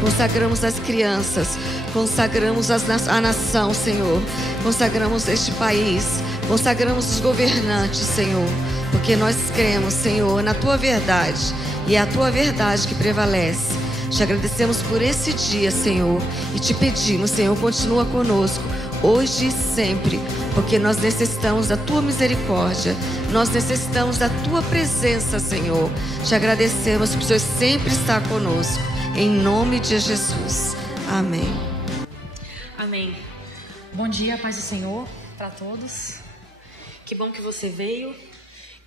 consagramos as crianças, consagramos a nação, Senhor, consagramos este país, consagramos os governantes, Senhor, porque nós cremos, Senhor, na Tua verdade, e é a Tua verdade que prevalece. Te agradecemos por esse dia, Senhor, e te pedimos, Senhor, continua conosco, hoje e sempre, porque nós necessitamos da Tua misericórdia, nós necessitamos da Tua presença, Senhor. Te agradecemos por o Senhor sempre estar conosco, em nome de Jesus. Amém. Amém. Bom dia, paz do Senhor para todos. Que bom que você veio.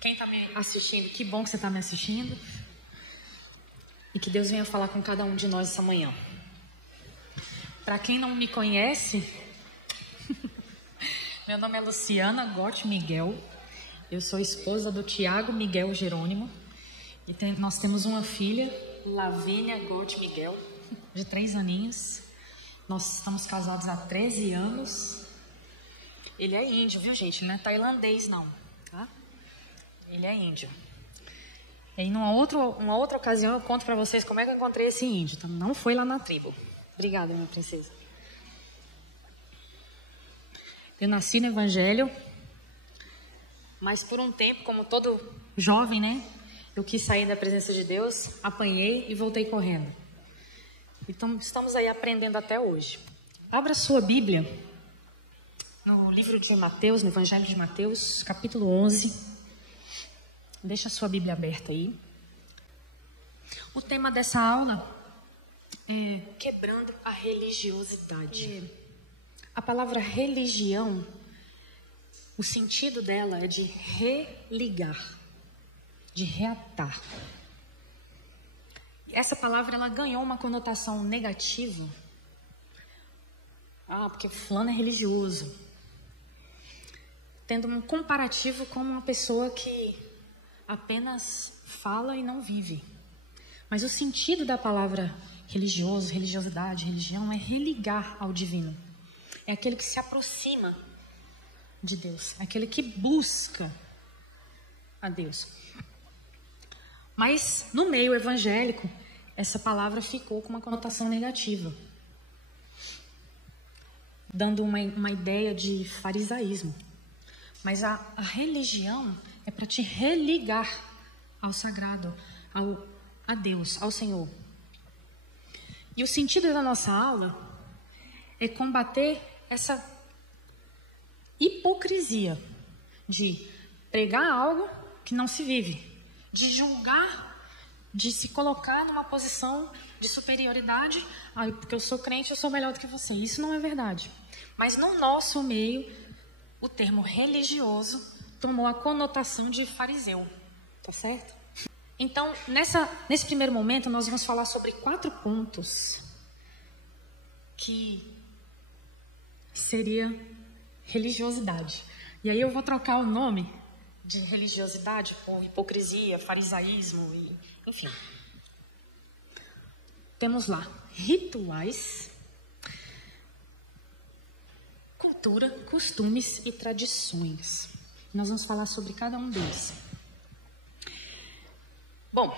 Quem está me assistindo, que bom que você está me assistindo. E que Deus venha falar com cada um de nós essa manhã. Para quem não me conhece, meu nome é Luciana Gott Miguel. Eu sou esposa do Tiago Miguel Jerônimo. E nós temos uma filha, Lavínia Gott Miguel, de 3 aninhos. Nós estamos casados há 13 anos. Ele é índio, viu, gente? Não é tailandês, não. Tá? Ele é índio. E aí, uma outra ocasião, eu conto para vocês como é que eu encontrei esse índio. Então, não foi lá na tribo. Obrigada, minha princesa. Eu nasci no Evangelho, mas por um tempo, como todo jovem, né? Eu quis sair da presença de Deus, apanhei e voltei correndo. Então, estamos aí aprendendo até hoje. Abra sua Bíblia no livro de Mateus, no Evangelho de Mateus, capítulo 11. Deixa a sua Bíblia aberta aí. O tema dessa aula é quebrando a religiosidade. A palavra religião, o sentido dela é de religar, de reatar. Essa palavra ela ganhou uma conotação negativa. Porque fulano é religioso. Tendo um comparativo com uma pessoa que apenas fala e não vive. Mas o sentido da palavra religioso, religiosidade, religião é religar ao divino. É aquele que se aproxima de Deus, é aquele que busca a Deus. Mas no meio evangélico, essa palavra ficou com uma conotação negativa, dando uma ideia de farisaísmo. Mas a religião é para te religar ao sagrado, a Deus, ao Senhor. E o sentido da nossa aula é combater essa hipocrisia de pregar algo que não se vive, de julgar, de se colocar numa posição de superioridade. Porque eu sou crente, eu sou melhor do que você. Isso não é verdade. Mas no nosso meio, o termo religioso tomou a conotação de fariseu, tá certo? Então, nesse primeiro momento, nós vamos falar sobre 4 pontos que seria religiosidade. E aí eu vou trocar o nome de religiosidade por hipocrisia, farisaísmo, enfim. Temos lá rituais, cultura, costumes e tradições. Nós vamos falar sobre cada um deles. Bom,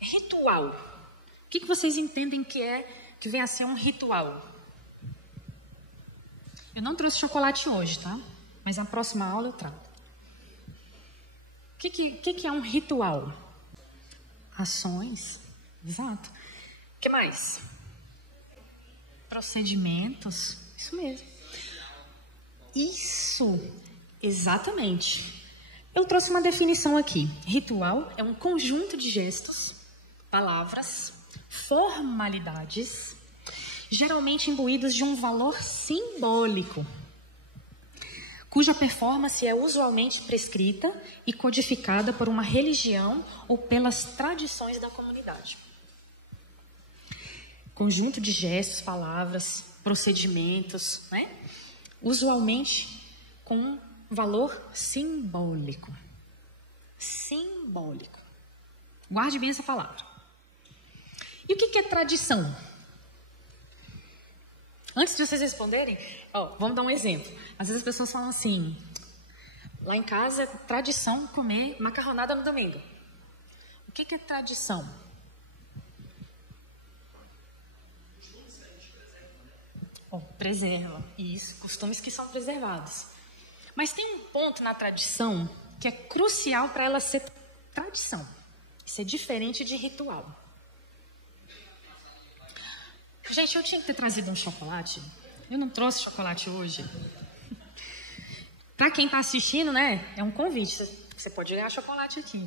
ritual. O que vocês entendem que vem a ser um ritual? Eu não trouxe chocolate hoje, tá? Mas na próxima aula eu trago. O que é um ritual? Ações. Exato. O que mais? Procedimentos. Isso mesmo. Isso. Exatamente. Eu trouxe uma definição aqui. Ritual é um conjunto de gestos, palavras, formalidades, geralmente imbuídos de um valor simbólico, cuja performance é usualmente prescrita e codificada por uma religião ou pelas tradições da comunidade. Conjunto de gestos, palavras, procedimentos, né? Usualmente com valor simbólico. Simbólico. Guarde bem essa palavra. E o que é tradição? Antes de vocês responderem, vamos dar um exemplo. Às vezes as pessoas falam assim: lá em casa é tradição comer macarronada no domingo. O que é tradição? preserva. Isso, costumes que são preservados. Mas tem um ponto na tradição que é crucial para ela ser tradição. Isso é diferente de ritual. Gente, eu tinha que ter trazido um chocolate. Eu não trouxe chocolate hoje. Para quem está assistindo, né? É um convite. Você pode ganhar chocolate aqui.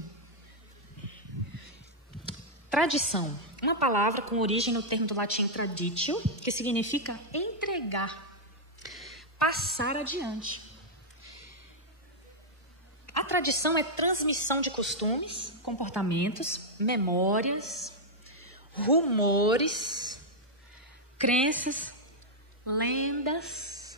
Tradição. Uma palavra com origem no termo do latim traditio, que significa entregar, passar adiante. A tradição é transmissão de costumes, comportamentos, memórias, rumores, crenças, lendas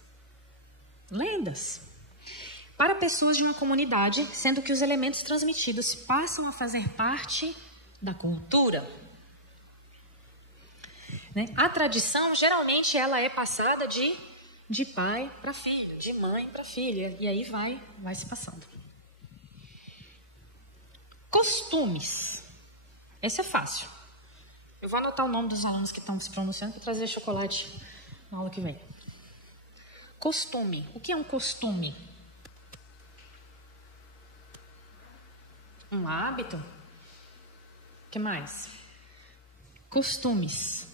para pessoas de uma comunidade, sendo que os elementos transmitidos passam a fazer parte da cultura. A tradição, geralmente, ela é passada de pai para filho, de mãe para filha, e aí vai se passando. Costumes. Esse é fácil. Eu vou anotar o nome dos alunos que estão se pronunciando para trazer chocolate na aula que vem. Costume. O que é um costume? Um hábito? O que mais? Costumes.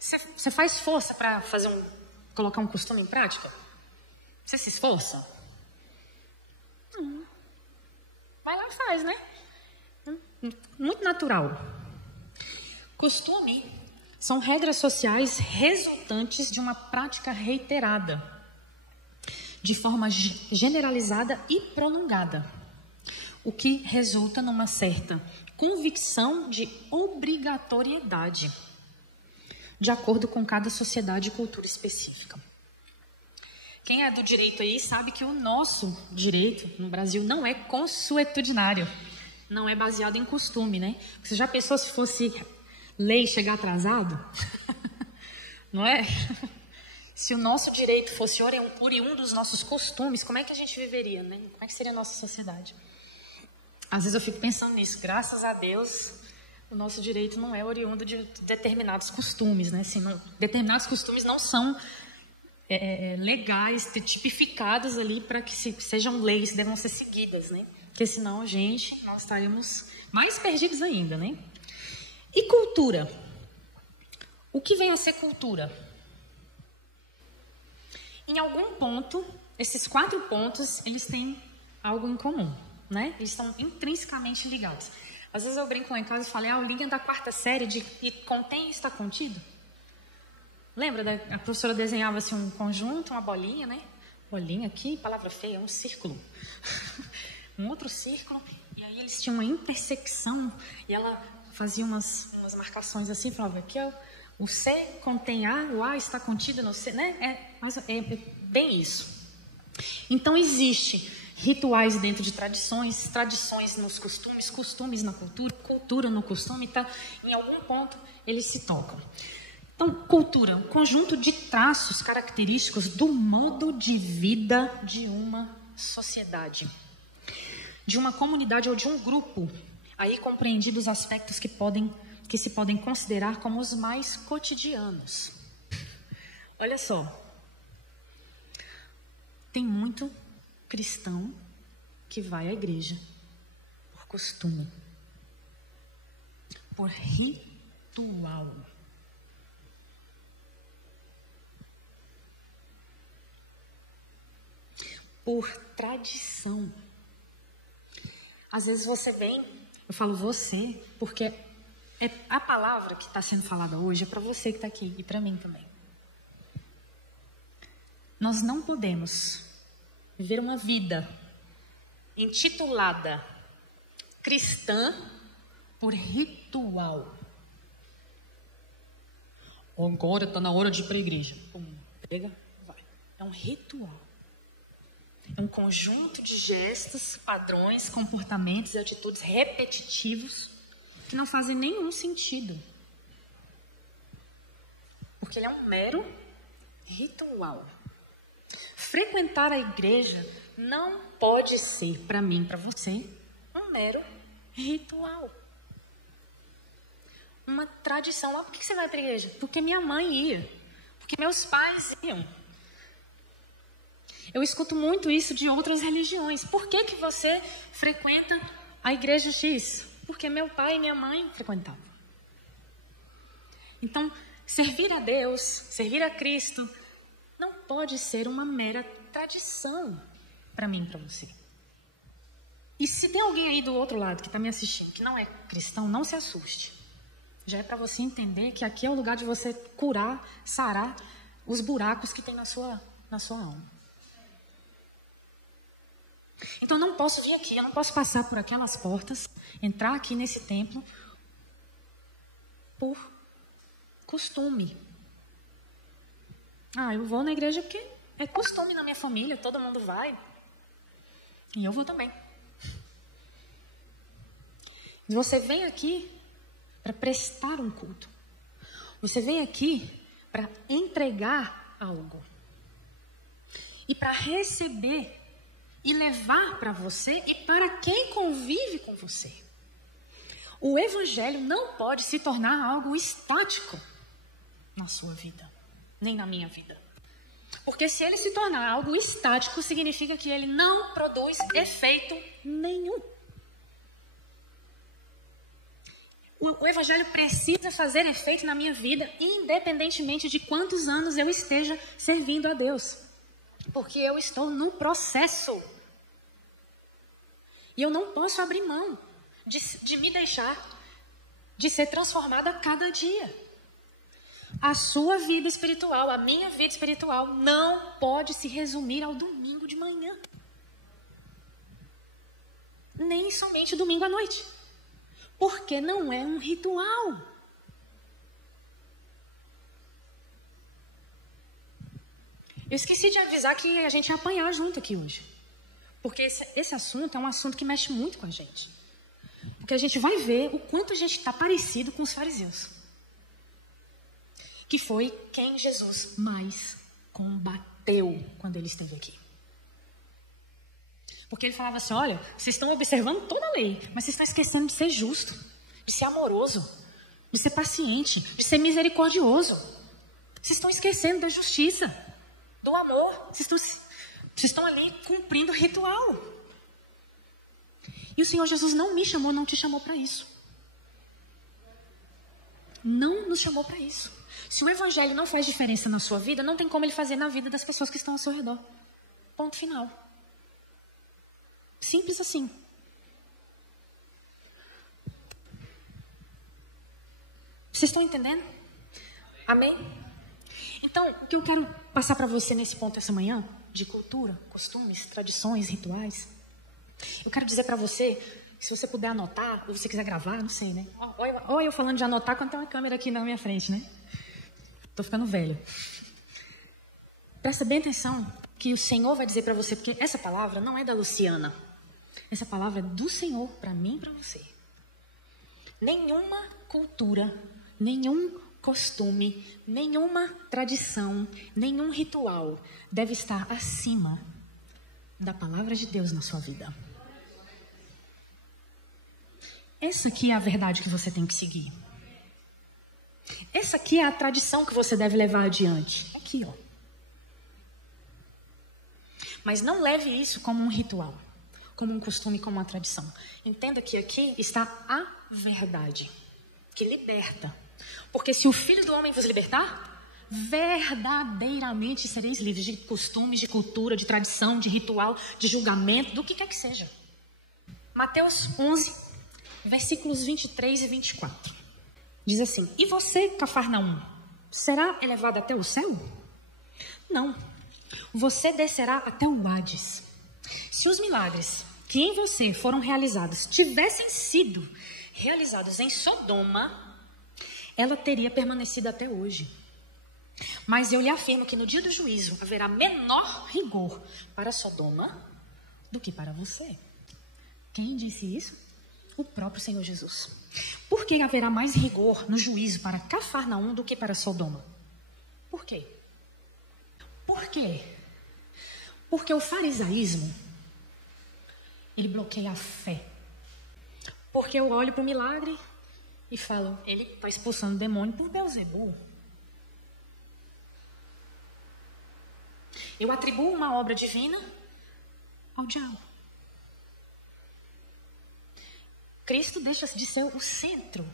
Você faz força para colocar um costume em prática? Você se esforça? Vai lá e faz, né? Muito natural. Costume são regras sociais resultantes de uma prática reiterada, de forma generalizada e prolongada, o que resulta numa certa convicção de obrigatoriedade, de acordo com cada sociedade e cultura específica. Quem é do direito aí sabe que o nosso direito no Brasil não é consuetudinário, não é baseado em costume, né? Você já pensou se fosse lei chegar atrasado? Não é? Se o nosso direito fosse oriundo dos nossos costumes, como é que a gente viveria, né? Como é que seria a nossa sociedade? Às vezes eu fico pensando nisso. Graças a Deus, o nosso direito não é oriundo de determinados costumes, né? Assim, determinados costumes não são legais, tipificados ali para que sejam leis, devam ser seguidas, né? Porque senão, gente, nós estaríamos mais perdidos ainda, né? E cultura? O que vem a ser cultura? Em algum ponto, esses 4 pontos, eles têm algo em comum, né? Eles estão intrinsecamente ligados. Às vezes eu brinco lá em casa e falo, a linha da 4ª série de e contém está contido? Lembra? A professora desenhava assim, um conjunto, uma bolinha, né? Bolinha aqui, palavra feia, um círculo. Um outro círculo, e aí eles tinham uma intersecção, e ela fazia umas marcações assim, falava que o C contém A, o A está contido no C, né? É bem isso. Então, existe rituais dentro de tradições, tradições nos costumes, costumes na cultura, cultura no costume, então, em algum ponto, eles se tocam. Então, cultura, um conjunto de traços característicos do modo de vida de uma sociedade, de uma comunidade ou de um grupo, aí compreendidos os aspectos que se podem considerar como os mais cotidianos. Olha só, tem muito cristão que vai à igreja por costume, por ritual. Por tradição. Às vezes você vem, eu falo você, porque a palavra que está sendo falada hoje é para você que está aqui e para mim também. Nós não podemos viver uma vida intitulada cristã por ritual. Agora está na hora de ir para a igreja. Pega, vai. É um ritual. É um conjunto de gestos, padrões, comportamentos e atitudes repetitivos que não fazem nenhum sentido. Porque ele é um mero ritual. Frequentar a igreja não pode ser, para mim, para você, um mero ritual. Uma tradição. Por que você vai para a igreja? Porque minha mãe ia. porque meus pais iam. Eu escuto muito isso de outras religiões. Por que que você frequenta a igreja X? Porque meu pai e minha mãe frequentavam. Então, servir a Deus, servir a Cristo, não pode ser uma mera tradição para mim e para você. E se tem alguém aí do outro lado que está me assistindo, que não é cristão, não se assuste. Já é para você entender que aqui é o lugar de você curar, sarar os buracos que tem na sua alma. Então eu não posso vir aqui, eu não posso passar por aquelas portas, entrar aqui nesse templo por costume. Eu vou na igreja porque é costume na minha família, todo mundo vai. E eu vou também. Você vem aqui para prestar um culto. Você vem aqui para entregar algo. E para receber e levar para você e para quem convive com você. O evangelho não pode se tornar algo estático na sua vida, nem na minha vida. Porque se ele se tornar algo estático, significa que ele não produz efeito nenhum. O evangelho precisa fazer efeito na minha vida, independentemente de quantos anos eu esteja servindo a Deus. Porque eu estou no processo. E eu não posso abrir mão de me deixar, de ser transformada a cada dia. A sua vida espiritual, a minha vida espiritual, não pode se resumir ao domingo de manhã. Nem somente domingo à noite. Porque não é um ritual. Eu esqueci de avisar que a gente ia apanhar junto aqui hoje. Porque esse assunto é um assunto que mexe muito com a gente. Porque a gente vai ver o quanto a gente está parecido com os fariseus. Que foi quem Jesus mais combateu quando ele esteve aqui. Porque ele falava assim, olha, vocês estão observando toda a lei, mas vocês estão esquecendo de ser justo, de ser amoroso, de ser paciente, de ser misericordioso. Vocês estão esquecendo da justiça, do amor. Vocês estão ali cumprindo o ritual. E o Senhor Jesus não me chamou, não te chamou para isso. Não nos chamou para isso. Se o evangelho não faz diferença na sua vida, não tem como ele fazer na vida das pessoas que estão ao seu redor. Ponto final. Simples assim. Vocês estão entendendo? Amém? Então, o que eu quero passar para você nesse ponto essa manhã, de cultura, costumes, tradições, rituais, eu quero dizer para você, se você puder anotar, ou você quiser gravar, não sei, né? Olha eu falando de anotar quando tem uma câmera aqui na minha frente, né? Tô ficando velho. Presta bem atenção que o Senhor vai dizer para você, porque essa palavra não é da Luciana. Essa palavra é do Senhor para mim e para você. Nenhuma cultura, nenhum costume, nenhuma tradição, nenhum ritual deve estar acima da palavra de Deus na sua vida. Essa aqui é a verdade que você tem que seguir. Essa aqui é a tradição que você deve levar adiante. Aqui, ó. Mas não leve isso como um ritual, como um costume, como uma tradição. Entenda que aqui está a verdade, que liberta. Porque se o Filho do Homem vos libertar, verdadeiramente sereis livres de costumes, de cultura, de tradição, de ritual, de julgamento, do que quer que seja. Mateus 11, versículos 23 e 24. Diz assim, e você, Cafarnaum, será elevado até o céu? Não, você descerá até o Hades. Se os milagres que em você foram realizados tivessem sido realizados em Sodoma, ela teria permanecido até hoje. Mas eu lhe afirmo que no dia do juízo haverá menor rigor para Sodoma do que para você. Quem disse isso? O próprio Senhor Jesus. Por que haverá mais rigor no juízo para Cafarnaum do que para Sodoma? Por quê? Por quê? Porque o farisaísmo, ele bloqueia a fé. Porque eu olho para o milagre e falo, ele está expulsando demônio por Beelzebul. Eu atribuo uma obra divina ao diabo. Cristo deixa de ser o centro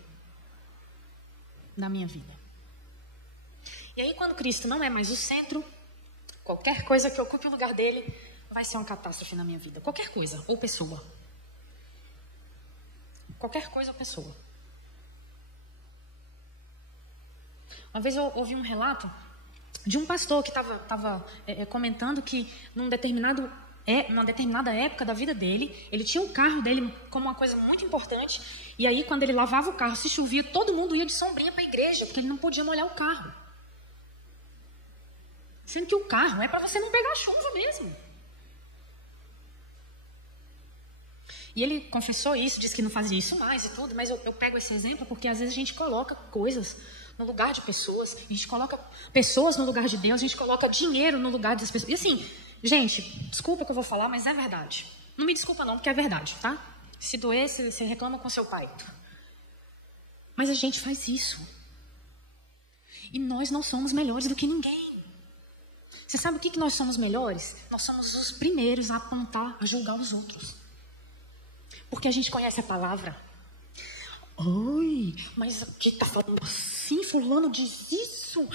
da minha vida. E aí, quando Cristo não é mais o centro, qualquer coisa que ocupe o lugar dele vai ser uma catástrofe na minha vida. Qualquer coisa ou pessoa. Qualquer coisa ou pessoa. Uma vez eu ouvi um relato de um pastor que estava comentando que numa determinada época da vida dele, ele tinha o carro dele como uma coisa muito importante, e aí quando ele lavava o carro, se chovia, todo mundo ia de sombrinha para a igreja, porque ele não podia molhar o carro. Sendo que o carro é para você não pegar chuva mesmo. E ele confessou isso, disse que não fazia isso mais e tudo, mas eu pego esse exemplo porque às vezes a gente coloca coisas no lugar de pessoas, a gente coloca pessoas no lugar de Deus, a gente coloca dinheiro no lugar das pessoas. E assim, gente, desculpa que eu vou falar, mas é verdade. Não me desculpa não, porque é verdade, tá? Se doer, você reclama com seu pai. Mas a gente faz isso. E nós não somos melhores do que ninguém. Você sabe o que nós somos melhores? Nós somos os primeiros a apontar, a julgar os outros. Porque a gente conhece a palavra. Oi, mas aqui tá falando assim, fulano diz isso.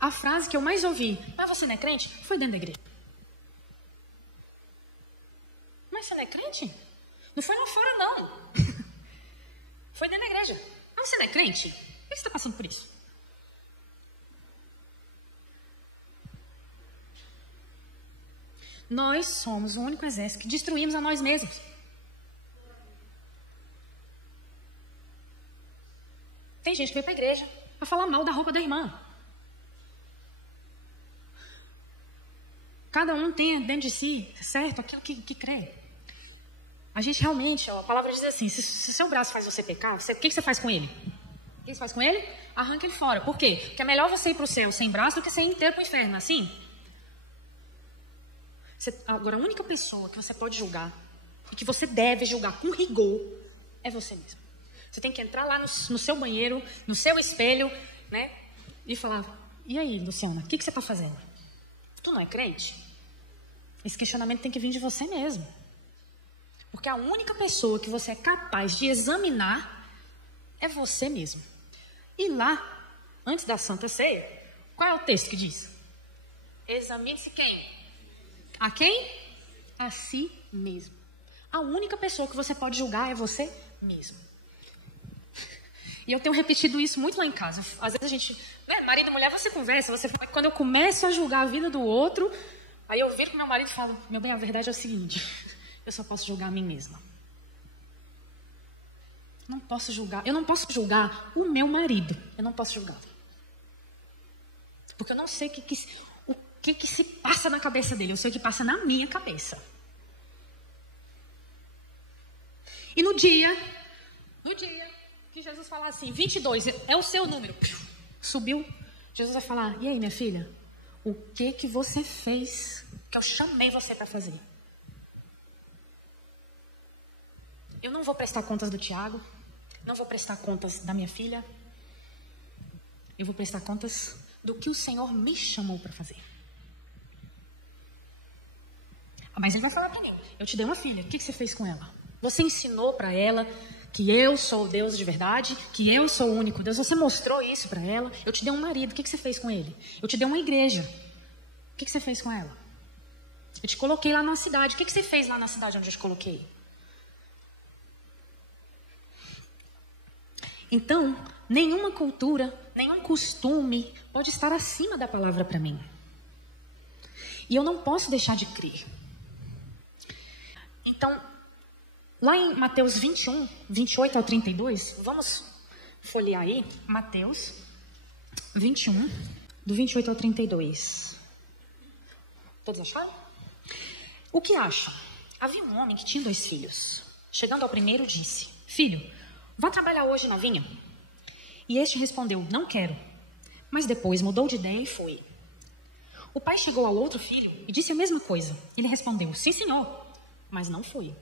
A frase que eu mais ouvi, mas você não é crente? Foi dentro da igreja. Mas você não é crente? Não foi lá fora, não. Foi dentro da igreja. Mas você não é crente? Por que você está passando por isso? Nós somos o único exército que destruímos a nós mesmos. Tem gente que veio para a igreja para falar mal da roupa da irmã. Cada um tem dentro de si, certo, aquilo que crê. A gente realmente, a palavra diz assim, se o seu braço faz você pecar, o que você faz com ele? O que você faz com ele? Arranca ele fora. Por quê? Porque é melhor você ir para o céu sem braço do que você ir inteiro para o inferno, assim? Agora, a única pessoa que você pode julgar e que você deve julgar com rigor é você mesmo. Você tem que entrar lá no seu banheiro, no seu espelho, né? E falar, e aí, Luciana, o que você está fazendo? Tu não é crente? Esse questionamento tem que vir de você mesmo. Porque a única pessoa que você é capaz de examinar é você mesmo. E lá, antes da Santa Ceia, qual é o texto que diz? Examine-se quem? A quem? A si mesmo. A única pessoa que você pode julgar é você mesmo. E eu tenho repetido isso muito lá em casa. Às vezes a gente, né, marido e mulher, você conversa, quando eu começo a julgar a vida do outro, aí eu viro pro meu marido e falo, meu bem, a verdade é o seguinte, eu só posso julgar a mim mesma. Eu não posso julgar o meu marido, eu não posso julgar. Porque eu não sei o que se passa na cabeça dele, eu sei o que passa na minha cabeça. E no dia que Jesus falar assim, 22, é o seu número, subiu, Jesus vai falar, e aí minha filha, o que você fez que eu chamei você para fazer? Eu não vou prestar contas do Tiago, não vou prestar contas da minha filha, eu vou prestar contas do que o Senhor me chamou para fazer. Mas ele vai falar para mim, eu te dei uma filha, o que você fez com ela? Você ensinou para ela que eu sou o Deus de verdade, que eu sou o único Deus, você mostrou isso para ela, eu te dei um marido, o que você fez com ele? Eu te dei uma igreja, o que você fez com ela? Eu te coloquei lá na cidade, o que você fez lá na cidade onde eu te coloquei? Então, nenhuma cultura, nenhum costume pode estar acima da palavra para mim. E eu não posso deixar de crer. Então, lá em Mateus 21, 28 ao 32, vamos folhear aí, Mateus 21, do 28 ao 32. Todos acharam? O que acham? Havia um homem que tinha 2 filhos. Chegando ao primeiro, disse, filho, vá trabalhar hoje na vinha. E este respondeu, não quero. Mas depois mudou de ideia e foi. O pai chegou ao outro filho e disse a mesma coisa. Ele respondeu, sim senhor, mas não foi.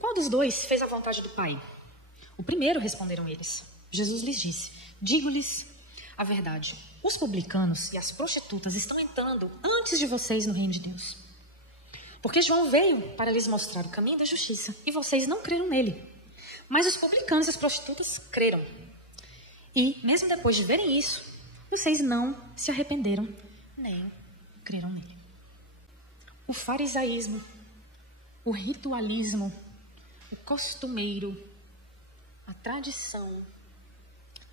Qual dos 2 fez a vontade do pai? O primeiro, responderam eles. Jesus lhes disse, Digo-lhes a verdade. Os publicanos e as prostitutas estão entrando antes de vocês no reino de Deus. Porque João veio para lhes mostrar o caminho da justiça e vocês não creram nele. Mas os publicanos e as prostitutas creram. E, mesmo depois de verem isso, vocês não se arrependeram nem creram nele. O farisaísmo, o ritualismo, o costumeiro, a tradição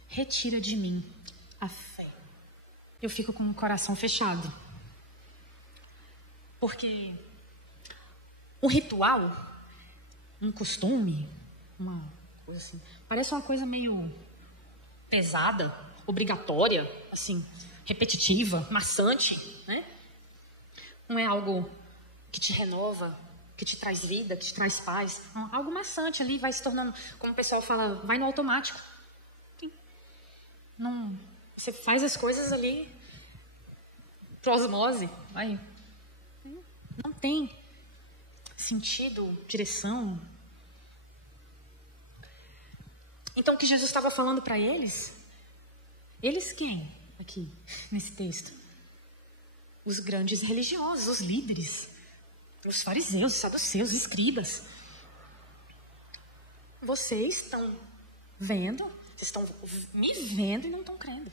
retira de mim a fé. Eu fico com o coração fechado. Porque o ritual, um costume, uma coisa assim, parece uma coisa meio pesada, obrigatória, assim, repetitiva, maçante, né? Não é algo que te renova, que te traz vida, que te traz paz. Algo maçante ali, vai se tornando, como o pessoal fala, vai no automático. Não, você faz as coisas ali por osmose, vai. Não tem sentido, direção. Então, o que Jesus estava falando para eles quem aqui nesse texto? Os grandes religiosos, os líderes, os fariseus, os saduceus, os escribas. Vocês estão vendo, vocês estão me vendo e não estão crendo.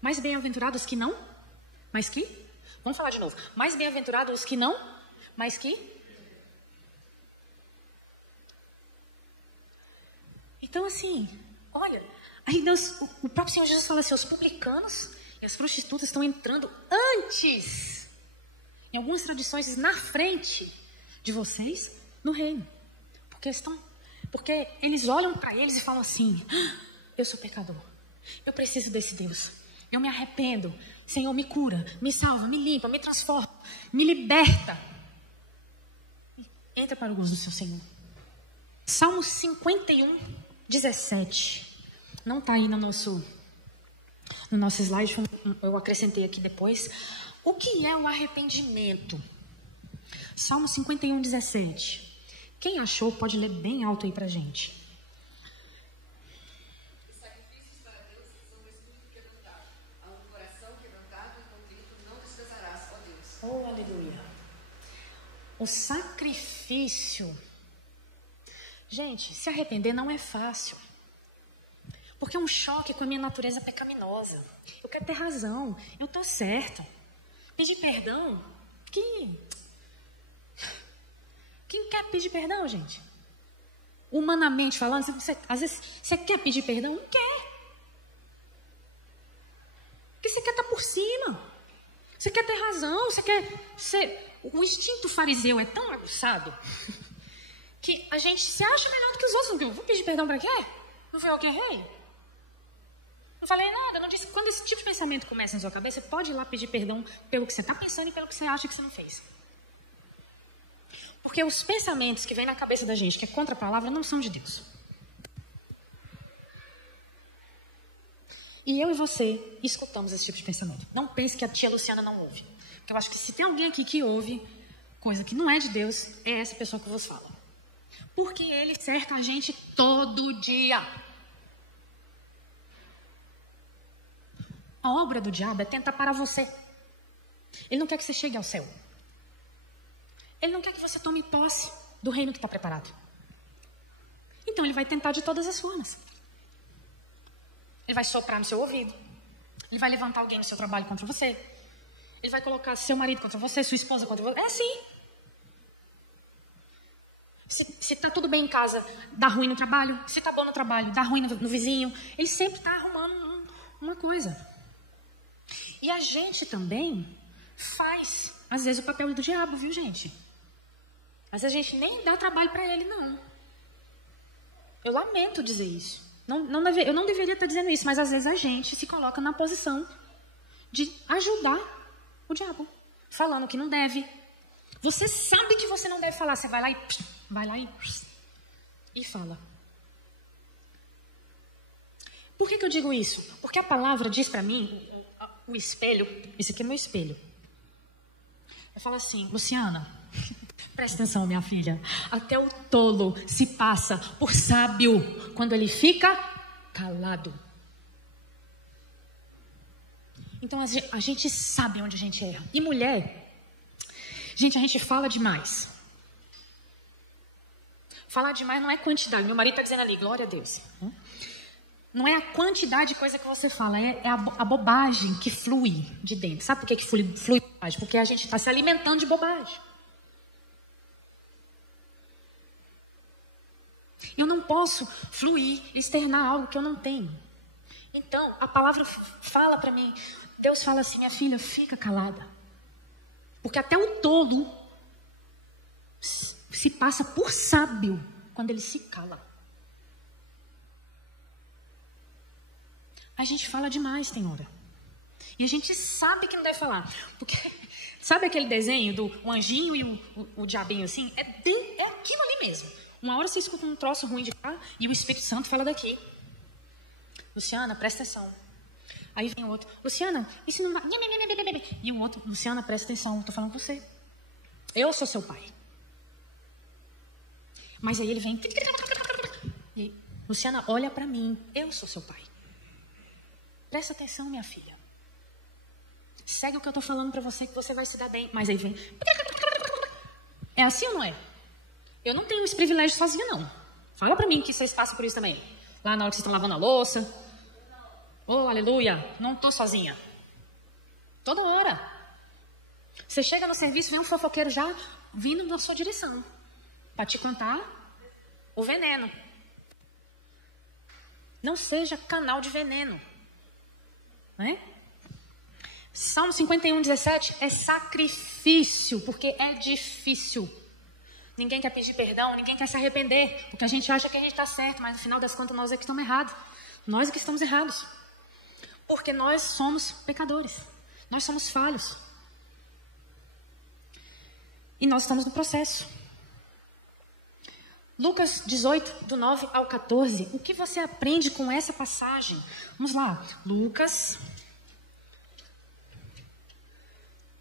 Mais bem-aventurados que não, mas que? Vamos falar de novo. Mais bem-aventurados os que não, mas que? Então, assim, olha, aí Deus, o próprio Senhor Jesus fala assim, os publicanos e as prostitutas estão entrando antes, em algumas tradições, na frente de vocês, no reino. Porque eles olham para eles e falam assim, eu sou pecador, eu preciso desse Deus, eu me arrependo, Senhor, me cura, me salva, me limpa, me transforma, me liberta. Entra para o gozo do seu Senhor. Salmo 51, 17. Não está aí no nosso slide, eu acrescentei aqui depois. O que é o arrependimento? Salmo 51, 17. Quem achou pode ler bem alto aí para a gente. Os sacrifícios para Deus são um espírito quebrantado. A um coração quebrantado e contrito não desprezarás, ó Deus. Oh, aleluia. O sacrifício. Gente, se arrepender não é fácil. Porque é um choque com a minha natureza pecaminosa. Eu quero ter razão, eu estou certo. Pedir perdão, quem quer pedir perdão, gente? Humanamente falando, às vezes você quer pedir perdão? Não quer. Porque você quer estar por cima. Você quer ter razão, o instinto fariseu é tão aguçado que a gente se acha melhor do que os outros. Eu vou pedir perdão para quê? Não foi eu que errei? Não falei nada, não disse. Quando esse tipo de pensamento começa na sua cabeça, você pode ir lá pedir perdão pelo que você está pensando e pelo que você acha que você não fez. Porque os pensamentos que vêm na cabeça da gente, que é contra a palavra, não são de Deus. E eu e você escutamos esse tipo de pensamento. Não pense que a tia Luciana não ouve. Porque eu acho que se tem alguém aqui que ouve coisa que não é de Deus, é essa pessoa que vos fala. Porque ele cerca a gente todo dia. A obra do diabo é tentar parar você. Ele não quer que você chegue ao céu. Ele não quer que você tome posse do reino que está preparado. Então ele vai tentar de todas as formas. Ele vai soprar no seu ouvido. Ele vai levantar alguém no seu trabalho contra você. Ele vai colocar seu marido contra você, sua esposa contra você. É assim. Se está tudo bem em casa, dá ruim no trabalho. Se está bom no trabalho, dá ruim no vizinho. Ele sempre está arrumando uma coisa. E a gente também faz, às vezes, o papel do diabo, viu, gente? Mas a gente nem dá trabalho para ele, não. Eu lamento dizer isso. Eu não deveria estar dizendo isso, mas às vezes a gente se coloca na posição de ajudar o diabo, falando que não deve. Você sabe que você não deve falar, você vai lá e fala. Por que eu digo isso? Porque a palavra diz para mim, o espelho, esse aqui é meu espelho. Eu falo assim, Luciana, Presta atenção, minha filha. Até o tolo se passa por sábio quando ele fica calado. Então a gente sabe onde a gente erra. E mulher, gente, a gente fala demais. Falar demais não é quantidade. Meu marido está dizendo ali, glória a Deus. Não é a quantidade de coisa que você fala, é a bobagem que flui de dentro. Sabe por que flui bobagem? Porque a gente está se alimentando de bobagem. Eu não posso fluir, externar algo que eu não tenho. Então, a palavra fala para mim, Deus fala assim, minha filha, fica calada. Porque até o tolo se passa por sábio quando ele se cala. A gente fala demais, tem hora. E a gente sabe que não deve falar. Porque, sabe aquele desenho do anjinho e o diabinho assim? É aquilo ali mesmo. Uma hora você escuta um troço ruim de cá e o Espírito Santo fala daqui. Luciana, presta atenção. Aí vem o outro. Luciana, isso não vai... E o outro, Luciana, presta atenção. Estou falando com você. Eu sou seu pai. Mas aí ele vem... E, Luciana, olha para mim. Eu sou seu pai. Presta atenção, minha filha. Segue o que eu estou falando para você, que você vai se dar bem. Mas aí vem... É assim ou não é? Eu não tenho esse privilégio sozinha, não. Fala para mim que vocês passam por isso também. Lá na hora que vocês estão lavando a louça. Oh, aleluia. Não estou sozinha. Toda hora. Você chega no serviço, vem um fofoqueiro já vindo na sua direção. Para te contar o veneno. Não seja canal de veneno. Né? Salmo 51:17 é sacrifício, porque é difícil. Ninguém quer pedir perdão, ninguém quer se arrepender, porque a gente acha que a gente está certo, mas no final das contas nós é que estamos errados. Nós é que estamos errados. Porque nós somos pecadores. Nós somos falhos. E nós estamos no processo. Lucas 18, do 9 ao 14. O que você aprende com essa passagem? Vamos lá. Lucas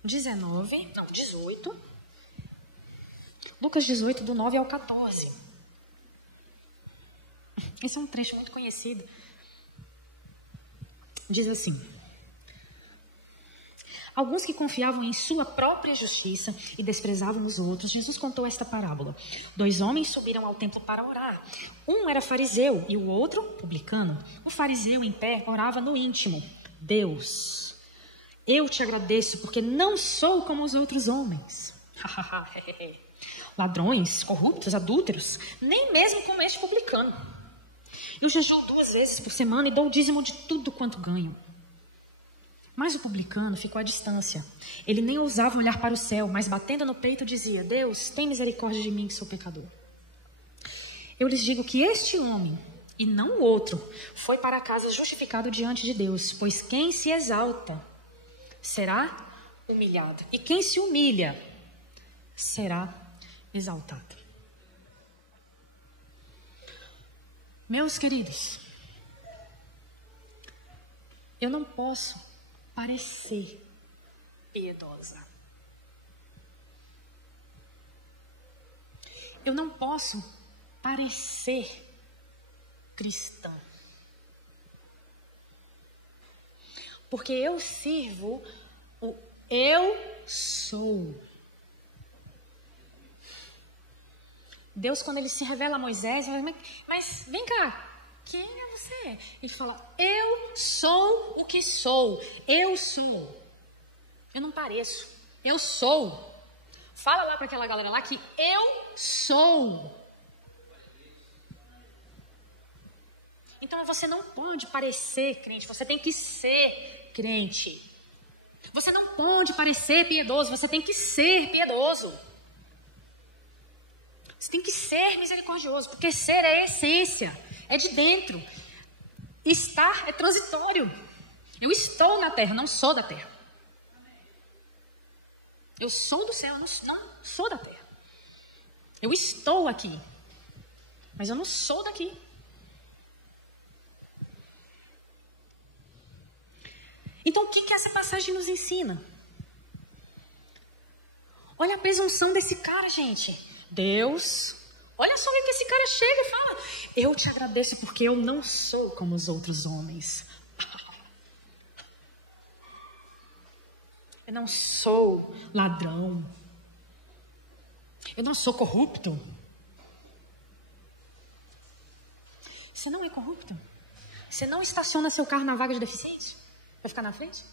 18. Lucas 18, do 9 ao 14. Esse é um trecho muito conhecido. Diz assim: alguns que confiavam em sua própria justiça e desprezavam os outros, Jesus contou esta parábola. 2 homens subiram ao templo para orar. Um era fariseu e o outro publicano. O fariseu, em pé, orava no íntimo: Deus, eu te agradeço porque não sou como os outros homens. Ladrões, corruptos, adúlteros, nem mesmo como este publicano. Eu jejuo 2 vezes por semana e dou o dízimo de tudo quanto ganho. Mas o publicano ficou à distância. Ele nem ousava olhar para o céu, mas batendo no peito dizia: Deus, tem misericórdia de mim que sou pecador. Eu lhes digo que este homem, e não o outro, foi para casa justificado diante de Deus, pois quem se exalta será humilhado, e quem se humilha será exaltado. Meus queridos, eu não posso parecer piedosa. Eu não posso parecer cristã. Porque eu sirvo o eu sou. Deus, quando ele se revela a Moisés, ele fala: mas vem cá, quem é você? Ele fala: eu sou o que sou. Eu sou. Eu não pareço. Eu sou. Fala lá para aquela galera lá que eu sou. Então você não pode parecer crente, você tem que ser crente. Você não pode parecer piedoso, você tem que ser piedoso. Você tem que ser misericordioso, porque ser é a essência, é de dentro. Estar é transitório. Eu estou na terra, não sou da terra. Eu sou do céu, eu não sou da terra. Eu estou aqui, mas eu não sou daqui. Então, o que essa passagem nos ensina? Olha a presunção desse cara, gente. Deus, olha só o que esse cara chega e fala. Eu te agradeço porque eu não sou como os outros homens. Eu não sou ladrão. Eu não sou corrupto. Você não é corrupto? Você não estaciona seu carro na vaga de deficiente? Vai ficar na frente?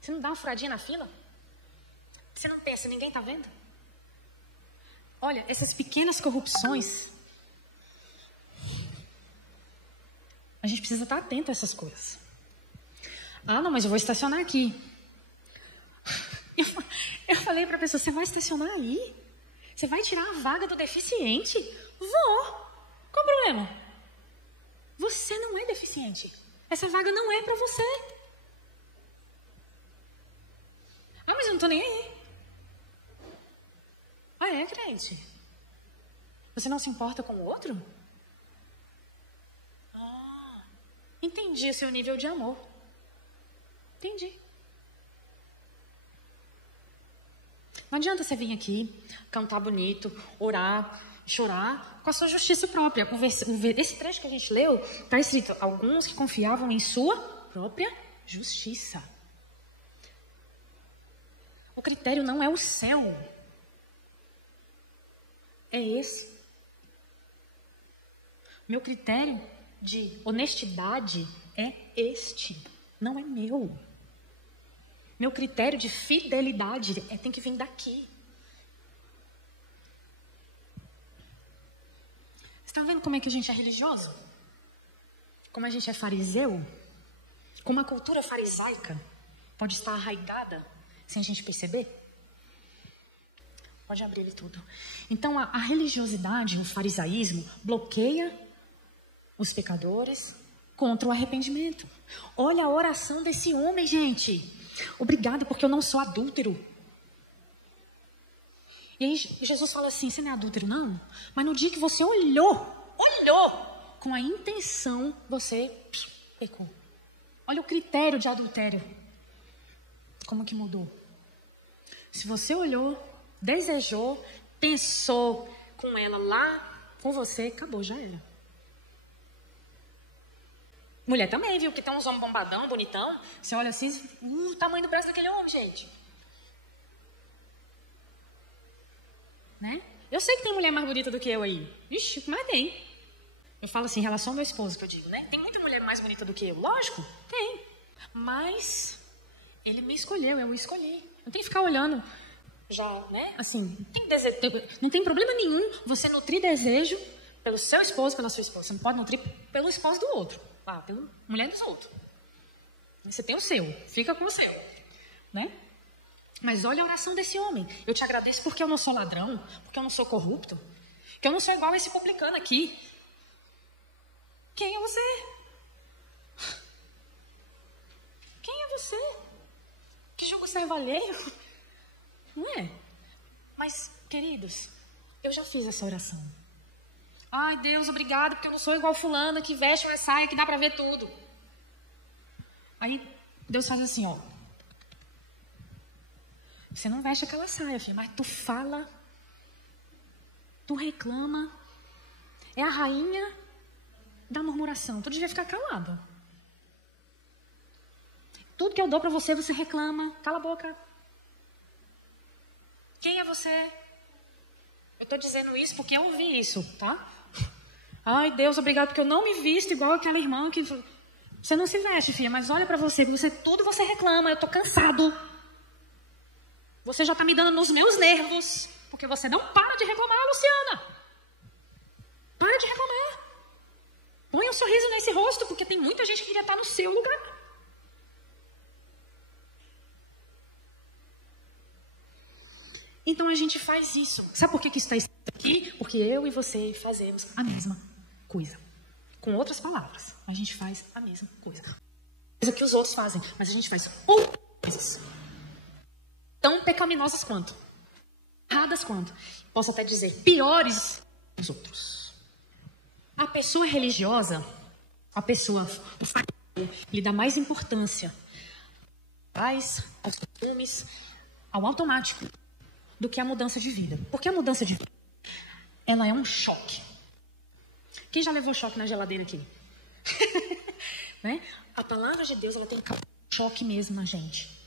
Você não dá uma furadinha na fila? Você não pensa, ninguém tá vendo? Olha, essas pequenas corrupções, a gente precisa estar atento a essas coisas. Ah, não, mas eu vou estacionar aqui. Eu falei para a pessoa, você vai estacionar aí? Você vai tirar a vaga do deficiente? Vou. Qual o problema? Você não é deficiente. Essa vaga não é para você. Ah, mas eu não tô nem aí. Ah, é, crente? Você não se importa com o outro? Ah, entendi o seu nível de amor. Entendi. Não adianta você vir aqui, cantar bonito, orar, chorar com a sua justiça própria. Esse trecho que a gente leu, está escrito, alguns que confiavam em sua própria justiça. O critério não é o céu. É esse. Meu critério de honestidade é este, não é meu. Meu critério de fidelidade tem que vir daqui. Estão vendo como é que a gente é religioso? Como a gente é fariseu? Como a cultura farisaica pode estar arraigada sem a gente perceber? Pode abrir ele tudo. Então, a religiosidade, o farisaísmo, bloqueia os pecadores contra o arrependimento. Olha a oração desse homem, gente. Obrigado, porque eu não sou adúltero. E aí Jesus fala assim, você não é adúltero, não? Mas no dia que você olhou com a intenção, você pecou. Olha o critério de adultério. Como que mudou? Se você olhou, desejou, pensou com ela lá, com você, acabou, já era. Mulher também, viu? Que tem uns homens bombadão, bonitão. Você olha assim, o tamanho do braço daquele homem, gente. Né? Eu sei que tem mulher mais bonita do que eu aí. Ixi, mas tem. Eu falo assim, em relação ao meu esposo, que eu digo, né? Tem muita mulher mais bonita do que eu. Lógico, tem. Mas ele me escolheu, eu o escolhi. Não tem que ficar olhando já, né? Assim, não tem problema nenhum você nutrir desejo pelo seu esposo, pela sua esposa. Você não pode nutrir pelo esposo do outro. Pela mulher dos outros. Você tem o seu, fica com o seu, né? Mas olha a oração desse homem. Eu te agradeço porque eu não sou ladrão, porque eu não sou corrupto, que eu não sou igual a esse publicano aqui. Quem é você? Quem é você? Que julga o servo alheio? Não é? Mas, queridos, eu já fiz essa oração. Ai, Deus, obrigado, porque eu não sou igual fulana que veste uma saia que dá pra ver tudo. Aí, Deus faz assim, ó. Você não veste aquela saia, filho, mas tu fala, tu reclama. É a rainha da murmuração. Tu devia ficar calado. Tudo que eu dou pra você, você reclama. Cala a boca. Quem é você? Eu tô dizendo isso porque eu ouvi isso, tá? Ai, Deus, obrigado, porque eu não me visto igual aquela irmã que... Você não se veste, filha, mas olha pra você, tudo você reclama, eu tô cansado. Você já tá me dando nos meus nervos, porque você não para de reclamar, Luciana. Para de reclamar. Põe um sorriso nesse rosto, porque tem muita gente que queria estar no seu lugar. Então a gente faz isso. Sabe por que isso está escrito aqui? Porque eu e você fazemos a mesma coisa. Com outras palavras, a gente faz a mesma coisa. Coisa que os outros fazem, mas a gente faz outras coisas. Tão pecaminosas quanto. Erradas quanto. Posso até dizer, piores que os outros. A pessoa religiosa, o fariseu, lhe dá mais importância aos costumes, ao automático, do que a mudança de vida. Porque a mudança de vida, ela é um choque. Quem já levou choque na geladeira aqui? Né? A palavra de Deus, ela tem choque mesmo na gente.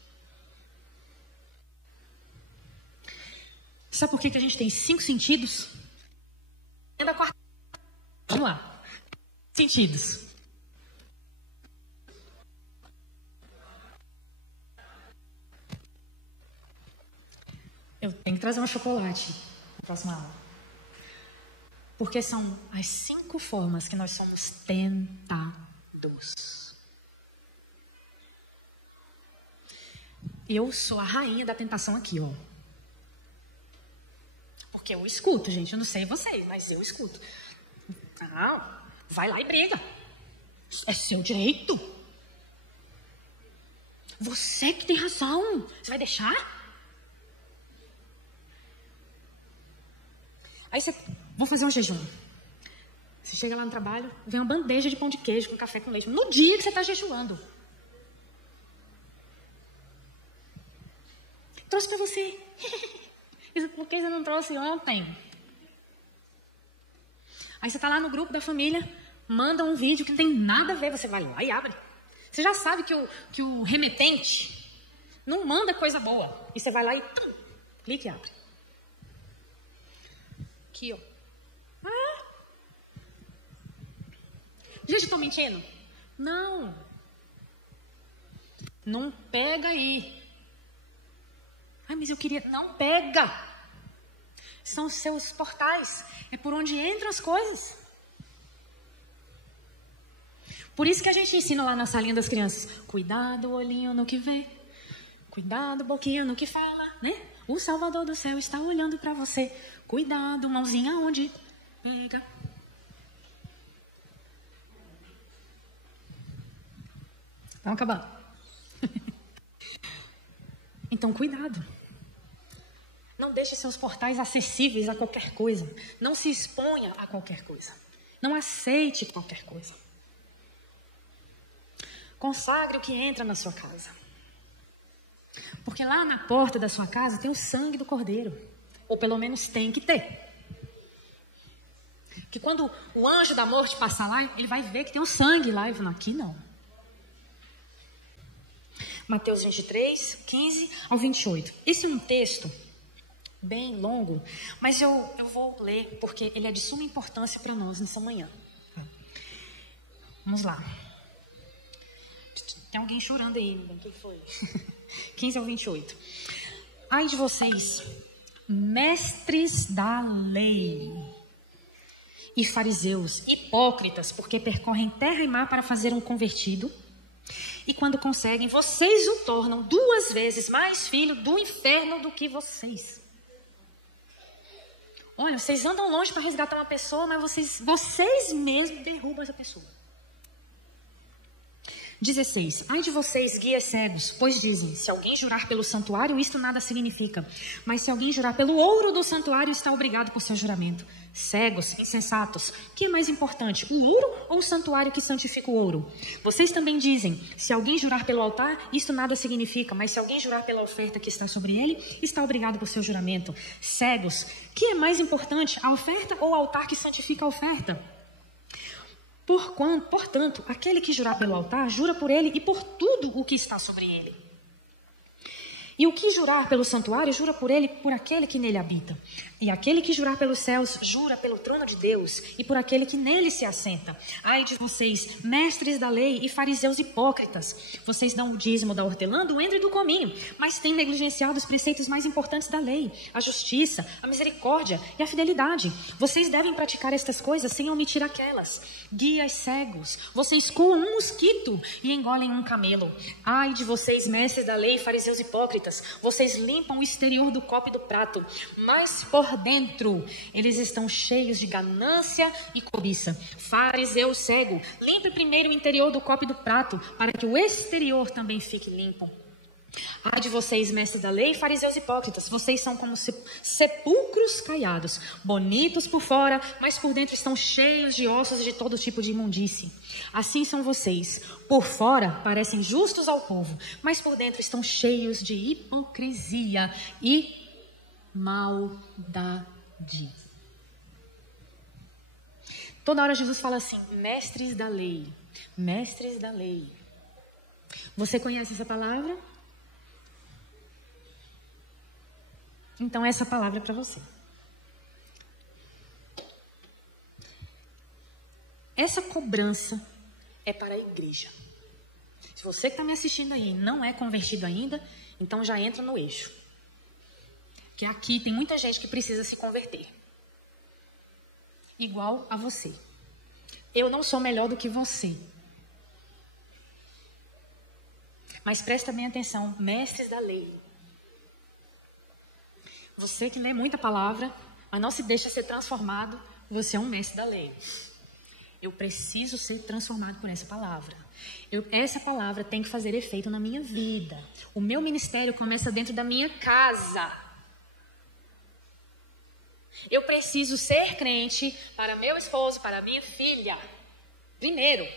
Sabe por que a gente tem 5 sentidos? Vamos lá. Sentidos. Eu tenho que trazer um chocolate na próxima aula. Porque são as 5 formas que nós somos tentados. Eu sou a rainha da tentação aqui, ó. Porque eu escuto, gente. Eu não sei vocês, mas eu escuto. Ah, vai lá e briga. É seu direito. Você que tem razão. Você vai deixar? Aí você... Vou fazer um jejum. Você chega lá no trabalho, vem uma bandeja de pão de queijo com café com leite. No dia que você está jejuando. Trouxe para você. Isso porque você não trouxe ontem. Aí você está lá no grupo da família, manda um vídeo que não tem nada a ver. Você vai lá e abre. Você já sabe que o remetente não manda coisa boa. E você vai lá e clica e abre. Aqui, ó. Ah! Gente, eu tô mentindo? Não. Não pega aí. Ai, mas eu queria... Não pega. São os seus portais. É por onde entram as coisas. Por isso que a gente ensina lá na salinha das crianças. Cuidado, olhinho no que vê. Cuidado, boquinha no que fala, né? O Salvador do céu está olhando para você. Cuidado, mãozinha onde pega. Vamos acabar. Então, cuidado. Não deixe seus portais acessíveis a qualquer coisa. Não se exponha a qualquer coisa. Não aceite qualquer coisa. Consagre o que entra na sua casa. Porque lá na porta da sua casa tem o sangue do Cordeiro. Ou pelo menos tem que ter. Que quando o anjo da morte passar lá, ele vai ver que tem o sangue lá. E fala, aqui não. Mateus 23, 15 ao 28. Esse é um texto bem longo, mas eu vou ler porque ele é de suma importância para nós nessa manhã. Vamos lá. Tem alguém chorando aí. O que foi? 15 ao 28. Ai de vocês, mestres da lei e fariseus, hipócritas, porque percorrem terra e mar para fazer um convertido. E quando conseguem, vocês o tornam 2 vezes mais filho do inferno do que vocês. Olha, vocês andam longe para resgatar uma pessoa, mas vocês mesmos derrubam essa pessoa. 16. Ai de vocês, guias cegos, pois dizem, se alguém jurar pelo santuário, isto nada significa. Mas se alguém jurar pelo ouro do santuário, está obrigado por seu juramento. Cegos, insensatos, que é mais importante, o ouro ou o santuário que santifica o ouro? Vocês também dizem, se alguém jurar pelo altar, isto nada significa. Mas se alguém jurar pela oferta que está sobre ele, está obrigado por seu juramento. Cegos, que é mais importante, a oferta ou o altar que santifica a oferta? Portanto, aquele que jurar pelo altar, jura por ele e por tudo o que está sobre ele. E o que jurar pelo santuário, jura por ele e por aquele que nele habita. E aquele que jurar pelos céus, jura pelo trono de Deus e por aquele que nele se assenta. Ai de vocês, mestres da lei e fariseus hipócritas. Vocês dão o dízimo da hortelã, do endro e do cominho, mas têm negligenciado os preceitos mais importantes da lei, a justiça, a misericórdia e a fidelidade. Vocês devem praticar estas coisas sem omitir aquelas. Guias cegos, vocês coam um mosquito e engolem um camelo. Ai de vocês, mestres da lei e fariseus hipócritas. Vocês limpam o exterior do copo e do prato, mas por dentro eles estão cheios de ganância e cobiça. Fariseu cego, limpe primeiro o interior do copo e do prato, para que o exterior também fique limpo. Ai de vocês, mestres da lei, fariseus hipócritas, vocês são como sepulcros caiados, bonitos por fora, mas por dentro estão cheios de ossos e de todo tipo de imundície. Assim são vocês, por fora parecem justos ao povo, mas por dentro estão cheios de hipocrisia e maldade. Toda hora Jesus fala assim, mestres da lei, mestres da lei. Você conhece essa palavra? Então essa palavra é para você. Essa cobrança é para a igreja. Se você que está me assistindo aí não é convertido ainda, então já entra no eixo. Que aqui tem muita gente que precisa se converter. Igual a você. Eu não sou melhor do que você. Mas presta bem atenção, mestres da lei. Você que lê muita palavra, mas não se deixa ser transformado, você é um mestre da lei. Eu preciso ser transformado por essa palavra. Essa palavra tem que fazer efeito na minha vida. O meu ministério começa dentro da minha casa. Eu preciso ser crente para meu esposo, para minha filha. Primeiro.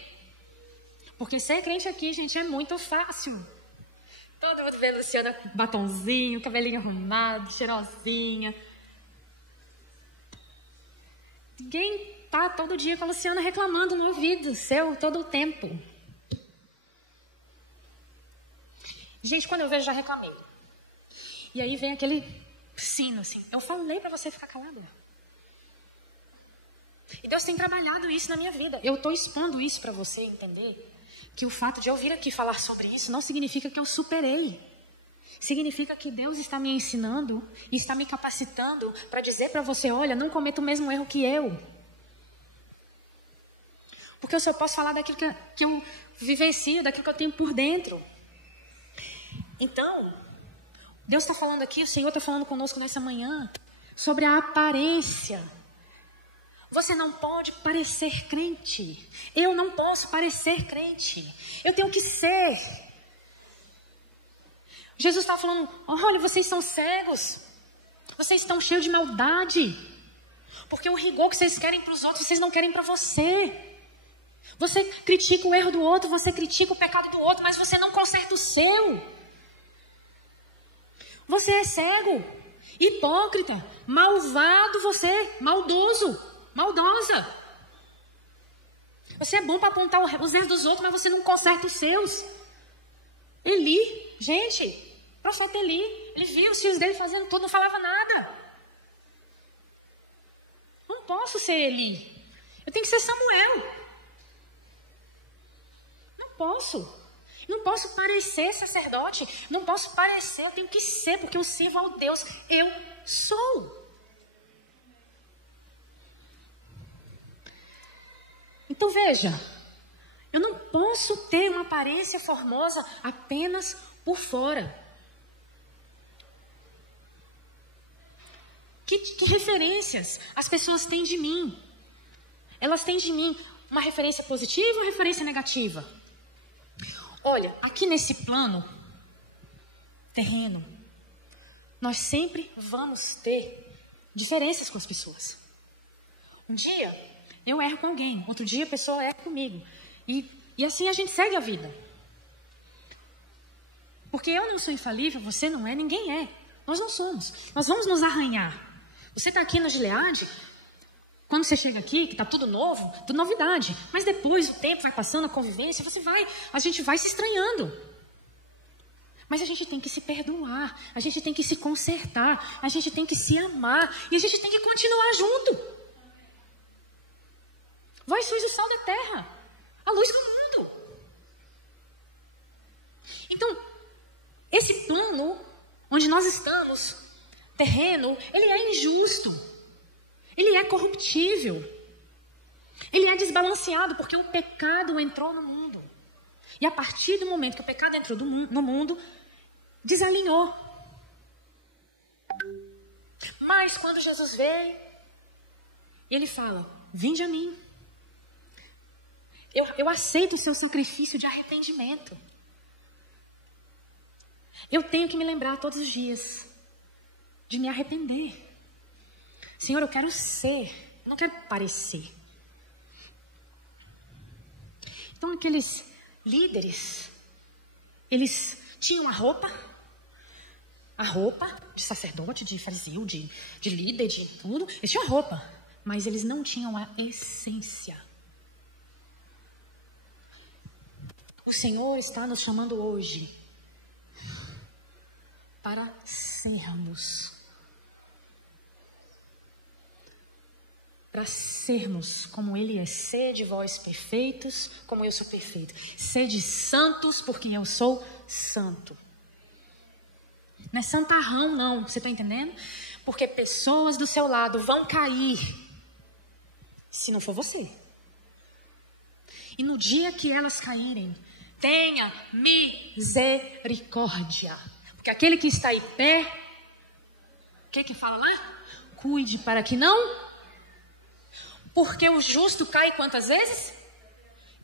Porque ser crente aqui, gente, é muito fácil. Todo mundo vê a Luciana com batonzinho, cabelinho arrumado, cheirosinha. Ninguém tá todo dia com a Luciana reclamando no ouvido seu todo o tempo. Gente, quando eu vejo, já reclamei. E aí vem aquele sino assim. Eu falei pra você ficar calada. E Deus tem trabalhado isso na minha vida. Eu tô expondo isso pra você entender. Que o fato de eu vir aqui falar sobre isso não significa que eu superei. Significa que Deus está me ensinando e está me capacitando para dizer para você, olha, não cometa o mesmo erro que eu. Porque eu só posso falar daquilo que eu vivencio, daquilo que eu tenho por dentro. Então, Deus está falando aqui, o Senhor está falando conosco nessa manhã sobre a aparência. Você não pode parecer crente. Eu não posso parecer crente. Eu tenho que ser. Jesus está falando, olha, vocês são cegos. Vocês estão cheios de maldade. Porque o rigor que vocês querem para os outros, vocês não querem para você. Você critica o erro do outro, você critica o pecado do outro, mas você não conserta o seu. Você é cego, hipócrita, malvado você, maldoso. Maldosa. Você é bom para apontar os erros dos outros, mas você não conserta os seus. Eli, gente, profeta Eli, ele via os filhos dele fazendo tudo, não falava nada. Não posso ser Eli. Eu tenho que ser Samuel. Não posso. Não posso parecer sacerdote. Não posso parecer, eu tenho que ser, porque eu sirvo ao Deus. Eu sou. Então veja, eu não posso ter uma aparência formosa apenas por fora. Que referências as pessoas têm de mim? Elas têm de mim uma referência positiva ou uma referência negativa? Olha, aqui nesse plano terreno, nós sempre vamos ter diferenças com as pessoas. Um dia eu erro com alguém, outro dia a pessoa erra comigo. E assim a gente segue a vida. Porque eu não sou infalível, você não é, ninguém é. Nós não somos. Nós vamos nos arranhar. Você está aqui na Gileade, quando você chega aqui, que está tudo novo, tudo novidade. Mas depois o tempo vai passando, a convivência, a gente vai se estranhando. Mas a gente tem que se perdoar, a gente tem que se consertar, a gente tem que se amar e a gente tem que continuar junto. Vós sois o sal da terra, a luz do mundo. Então, esse plano onde nós estamos, terreno, ele é injusto. Ele é corruptível. Ele é desbalanceado porque o pecado entrou no mundo. E a partir do momento que o pecado entrou no mundo, desalinhou. Mas quando Jesus veio, ele fala, vinde a mim. Eu aceito o seu sacrifício de arrependimento. Eu tenho que me lembrar todos os dias de me arrepender. Senhor, eu quero ser, eu não quero parecer. Então aqueles líderes, eles tinham a roupa de sacerdote, de fariseu, de líder, de tudo. Eles tinham a roupa, mas eles não tinham a essência. O Senhor está nos chamando hoje para sermos. Para sermos como Ele é. Sede vós perfeitos, como eu sou perfeito. Sede santos, porque eu sou santo. Não é santarrão, não. Você está entendendo? Porque pessoas do seu lado vão cair se não for você. E no dia que elas caírem, tenha misericórdia. Porque aquele que está em pé, o que fala lá? Cuide para que não... Porque o justo cai quantas vezes?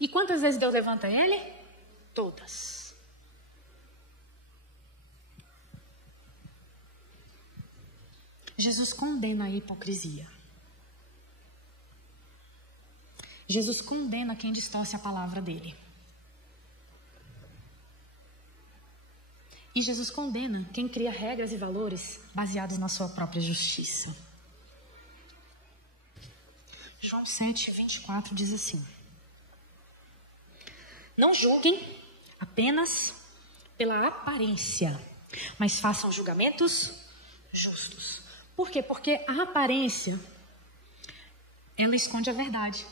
E quantas vezes Deus levanta ele? Todas. Jesus condena a hipocrisia. Jesus condena quem distorce a palavra dele. E Jesus condena quem cria regras e valores baseados na sua própria justiça. João 7, 24 diz assim: não julguem apenas pela aparência, mas façam julgamentos justos. Por quê? Porque a aparência, ela esconde a verdade.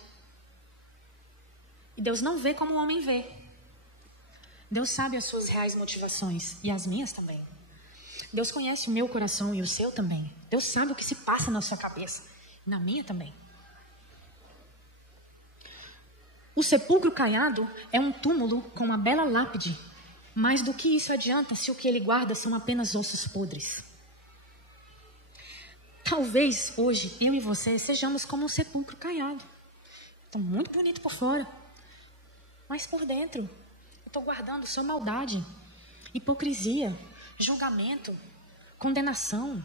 E Deus não vê como o homem vê. Deus sabe as suas reais motivações, e as minhas também. Deus conhece o meu coração e o seu também. Deus sabe o que se passa na sua cabeça, e na minha também. O sepulcro caiado é um túmulo com uma bela lápide. Mais do que isso adianta se o que ele guarda são apenas ossos podres. Talvez hoje eu e você sejamos como um sepulcro caiado. Estou muito bonito por fora, mas por dentro eu estou guardando só maldade, hipocrisia, julgamento, condenação,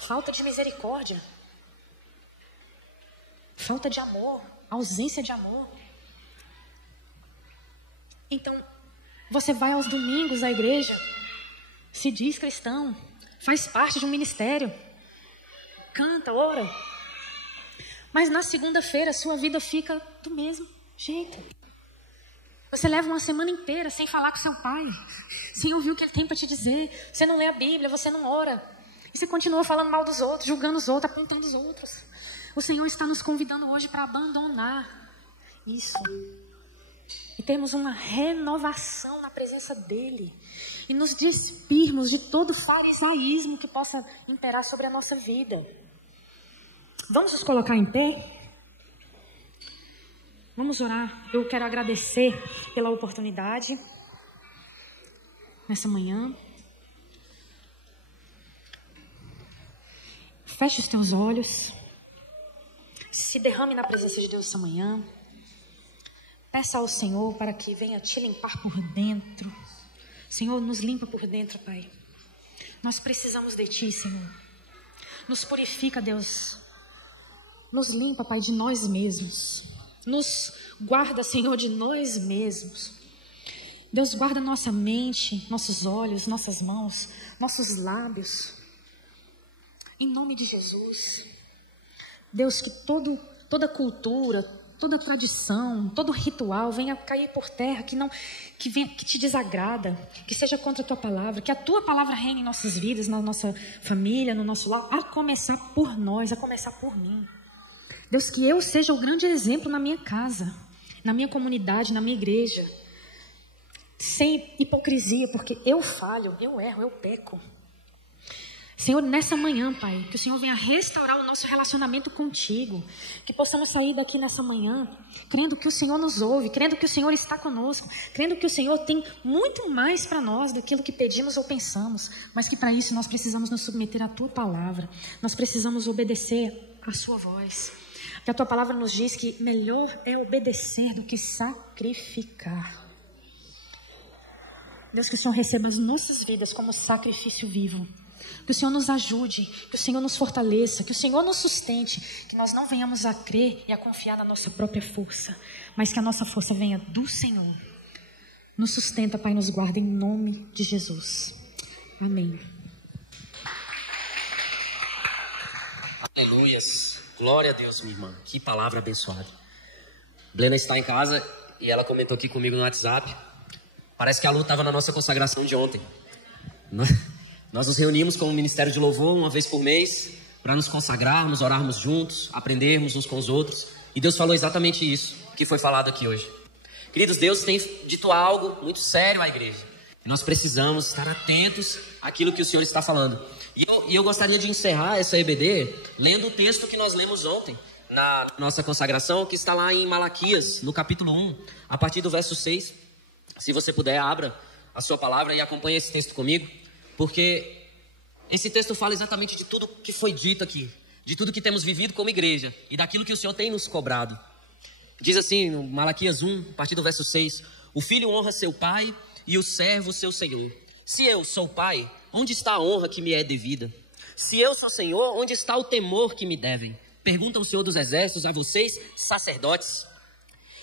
falta de misericórdia, falta de amor, ausência de amor. Então, você vai aos domingos à igreja, se diz cristão, faz parte de um ministério, canta, ora, mas na segunda-feira sua vida fica do mesmo jeito. Você leva uma semana inteira sem falar com seu pai, sem ouvir o que ele tem para te dizer. Você não lê a Bíblia, você não ora, e você continua falando mal dos outros, julgando os outros, apontando os outros. O Senhor está nos convidando hoje para abandonar isso e termos uma renovação na presença dEle e nos despirmos de todo farisaísmo que possa imperar sobre a nossa vida. Vamos nos colocar em pé? Vamos orar. Eu quero agradecer pela oportunidade nessa manhã. Feche os teus olhos. Se derrame na presença de Deus essa manhã. Peça ao Senhor para que venha te limpar por dentro. Senhor, nos limpa por dentro, Pai. Nós precisamos de Ti, Senhor. Nos purifica, Deus. Nos limpa, Pai, de nós mesmos. Nos guarda, Senhor, de nós mesmos. Deus, guarda nossa mente, nossos olhos, nossas mãos, nossos lábios. Em nome de Jesus. Deus, que toda cultura, toda tradição, todo ritual venha cair por terra, que te desagrada, que seja contra a Tua palavra, que a Tua palavra reine em nossas vidas, na nossa família, no nosso lar, a começar por nós, a começar por mim. Deus, que eu seja o grande exemplo na minha casa, na minha comunidade, na minha igreja, sem hipocrisia, porque eu falho, eu erro, eu peco. Senhor, nessa manhã, Pai, que o Senhor venha restaurar o nosso relacionamento contigo, que possamos sair daqui nessa manhã, crendo que o Senhor nos ouve, crendo que o Senhor está conosco, crendo que o Senhor tem muito mais para nós daquilo que pedimos ou pensamos, mas que para isso nós precisamos nos submeter à Tua palavra, nós precisamos obedecer à Sua voz, porque a Tua palavra nos diz que melhor é obedecer do que sacrificar. Deus, que o Senhor receba as nossas vidas como sacrifício vivo. Que o Senhor nos ajude, que o Senhor nos fortaleça, que o Senhor nos sustente, que nós não venhamos a crer e a confiar na nossa própria força, mas que a nossa força venha do Senhor. Nos sustenta, Pai, nos guarda em nome de Jesus. Amém. Aleluias. Glória a Deus, minha irmã. Que palavra abençoada. Blena está em casa e ela comentou aqui comigo no WhatsApp. Parece que a Lu estava na nossa consagração de ontem. Nós nos reunimos com o Ministério de Louvor uma vez por mês para nos consagrarmos, orarmos juntos, aprendermos uns com os outros. E Deus falou exatamente isso que foi falado aqui hoje. Queridos, Deus tem dito algo muito sério à igreja. E nós precisamos estar atentos àquilo que o Senhor está falando. E eu gostaria de encerrar essa EBD lendo o texto que nós lemos ontem na nossa consagração, que está lá em Malaquias, no capítulo 1, a partir do verso 6. Se você puder, abra a sua palavra e acompanhe esse texto comigo. Porque esse texto fala exatamente de tudo que foi dito aqui, de tudo que temos vivido como igreja e daquilo que o Senhor tem nos cobrado. Diz assim, no Malaquias 1, a partir do verso 6, o filho honra seu pai e o servo seu senhor. Se eu sou pai, onde está a honra que me é devida? Se eu sou senhor, onde está o temor que me devem? Pergunta o Senhor dos Exércitos a vocês, sacerdotes.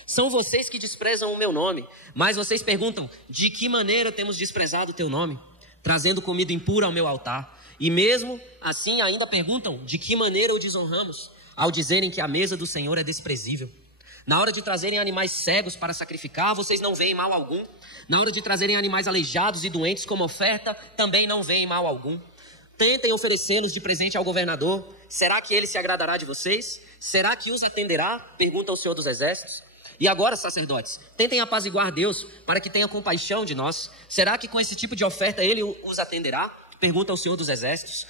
São vocês que desprezam o meu nome, mas vocês perguntam, de que maneira temos desprezado o teu nome? Trazendo comida impura ao meu altar. E mesmo assim ainda perguntam de que maneira o desonramos, ao dizerem que a mesa do Senhor é desprezível. Na hora de trazerem animais cegos para sacrificar, vocês não veem mal algum. Na hora de trazerem animais aleijados e doentes como oferta, também não veem mal algum. Tentem oferecê-los de presente ao governador. Será que ele se agradará de vocês? Será que os atenderá? Pergunta o Senhor dos Exércitos. E agora, sacerdotes, tentem apaziguar Deus para que tenha compaixão de nós. Será que com esse tipo de oferta ele os atenderá? Pergunta ao Senhor dos Exércitos.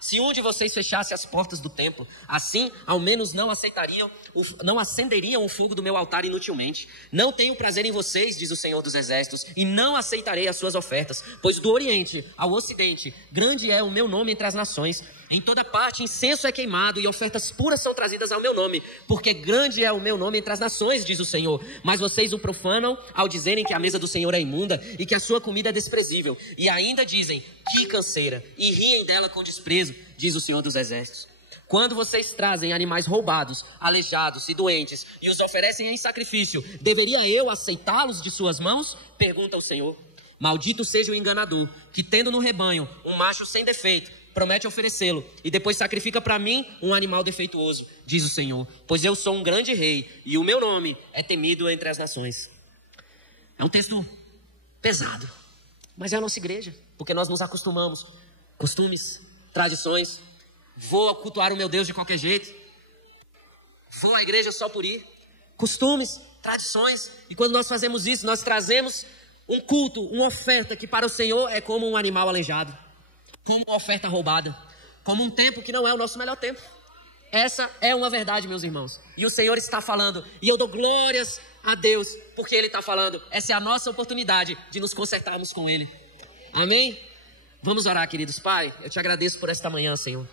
Se um de vocês fechasse as portas do templo, assim ao menos não acenderiam o fogo do meu altar inutilmente. Não tenho prazer em vocês, diz o Senhor dos Exércitos, e não aceitarei as suas ofertas, pois do Oriente ao Ocidente, grande é o meu nome entre as nações. Em toda parte incenso é queimado e ofertas puras são trazidas ao meu nome, porque grande é o meu nome entre as nações, diz o Senhor. Mas vocês o profanam ao dizerem que a mesa do Senhor é imunda e que a sua comida é desprezível. E ainda dizem, que canseira, e riem dela com desprezo, diz o Senhor dos Exércitos. Quando vocês trazem animais roubados, aleijados e doentes e os oferecem em sacrifício, deveria eu aceitá-los de suas mãos? Pergunta o Senhor. Maldito seja o enganador, que tendo no rebanho um macho sem defeito, promete oferecê-lo e depois sacrifica para mim um animal defeituoso, diz o Senhor. Pois eu sou um grande rei e o meu nome é temido entre as nações. É um texto pesado, mas é a nossa igreja, porque nós nos acostumamos. Costumes, tradições. Vou cultuar o meu Deus de qualquer jeito. Vou à igreja só por ir. Costumes, tradições. E quando nós fazemos isso, nós trazemos um culto, uma oferta que para o Senhor é como um animal aleijado, como uma oferta roubada, como um tempo que não é o nosso melhor tempo. Essa é uma verdade, meus irmãos. E o Senhor está falando, e eu dou glórias a Deus, porque Ele está falando. Essa é a nossa oportunidade de nos consertarmos com Ele. Amém? Vamos orar, queridos. Pai, eu te agradeço por esta manhã, Senhor.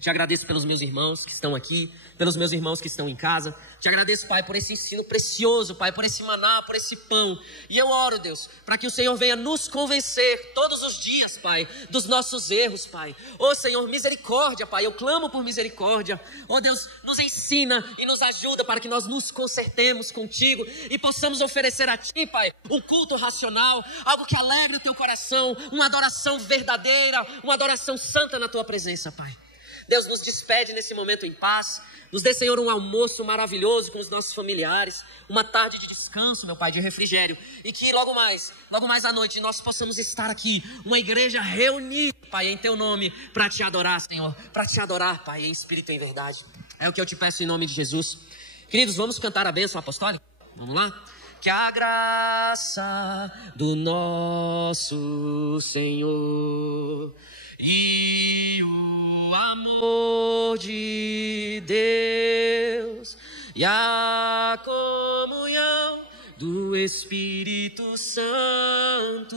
Te agradeço pelos meus irmãos que estão aqui, pelos meus irmãos que estão em casa. Te agradeço, Pai, por esse ensino precioso, Pai, por esse maná, por esse pão. E eu oro, Deus, para que o Senhor venha nos convencer todos os dias, Pai, dos nossos erros, Pai. Ô Senhor, misericórdia, Pai, eu clamo por misericórdia. Ô Deus, nos ensina e nos ajuda para que nós nos consertemos contigo e possamos oferecer a Ti, Pai, um culto racional, algo que alegre o Teu coração, uma adoração verdadeira, uma adoração santa na Tua presença, Pai. Deus, nos despede nesse momento em paz. Nos dê, Senhor, um almoço maravilhoso com os nossos familiares. Uma tarde de descanso, meu Pai, de refrigério. E que logo mais à noite, nós possamos estar aqui, uma igreja reunida, Pai, em Teu nome, para Te adorar, Senhor. Para Te adorar, Pai, em espírito e em verdade. É o que eu Te peço em nome de Jesus. Queridos, vamos cantar a bênção apostólica? Vamos lá? Que a graça do nosso Senhor e o amor de Deus e a comunhão do Espírito Santo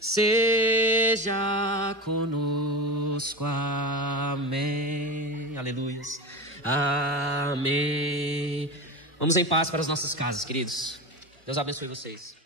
seja conosco. Amém. Aleluias. Amém. Vamos em paz para as nossas casas, queridos. Deus abençoe vocês.